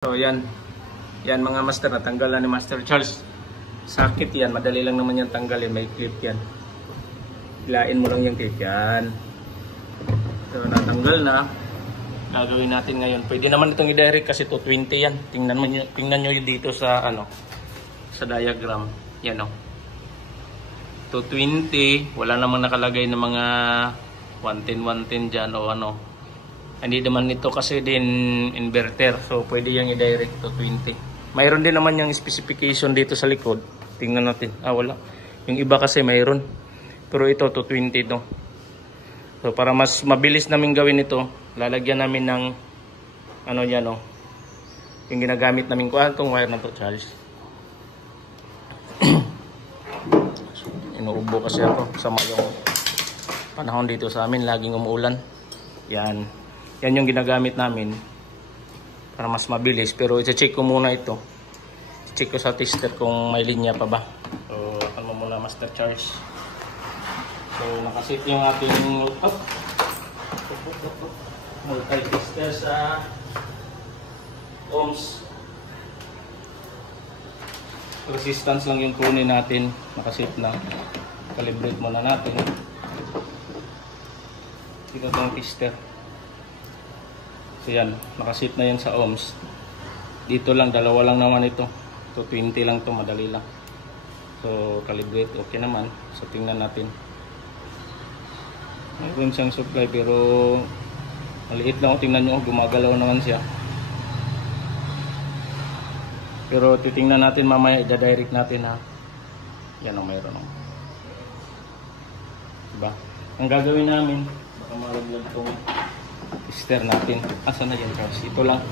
So yan, yan mga master, natanggal na ni Master Charles. Sakit yan, madali lang naman yan tanggalin, may clip yan. Hilain mo lang yung clip yan. So natanggal na. Gagawin natin ngayon. Pwede naman itong i-direct kasi 220 yan. Tingnan nyo dito sa sa diagram. Yan o. 220, wala namang nakalagay na mga 110 dyan o ano. Hindi naman ito kasi din inverter. So pwede yung i-direct to 20. Mayroon din naman yung specification dito sa likod. Tingnan natin. Wala. Yung iba kasi mayroon. Pero ito to 20 to. So para mas mabilis namin gawin ito, lalagyan namin ng ano yan o. Yung ginagamit namin ko. Itong wire na to, Charles. Inuubo kasi ako. Sama yung panahon dito sa amin. Laging umuulan. Yan. Yan yung ginagamit namin para mas mabilis. Pero i-check ko muna ito. I-check ko sa tester kung may linya pa ba. So, ano mo muna, Master Charles. So, nakasit yung ating multi-tester sa ohms. Resistance lang yung kunin natin. Nakasit na. Calibrate muna natin. Ito itong tester. So yan, nakasit na yan sa ohms. Dito lang, dalawa lang naman ito. So 20 lang to, madali lang. So calibrate, okay naman. So tingnan natin. Mayroon siyang supply pero maliit lang. Tingnan nyo, gumagalaw naman siya. Pero titingnan natin mamaya, i-direct natin ha. Yan ang mayroon. Diba? Ang gagawin namin, baka malaglag itong tester natin. Asan na yan, guys? Ito lang.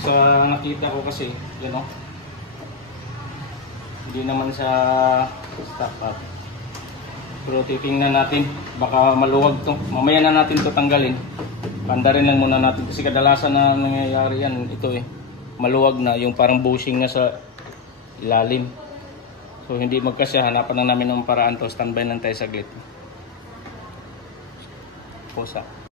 Sa nakita ko kasi, yan o. Hindi naman sa stock up. Pero titingnan natin. Baka maluwag to. Mamaya na natin to tanggalin. Pandarin lang muna natin. Kasi kadalasan na nangyayari yan. Ito maluwag na. Yung parang bushing na sa ilalim. So hindi magkasya. Hanapan na namin ng paraan to. Standby lang tayo saglit. Pusa.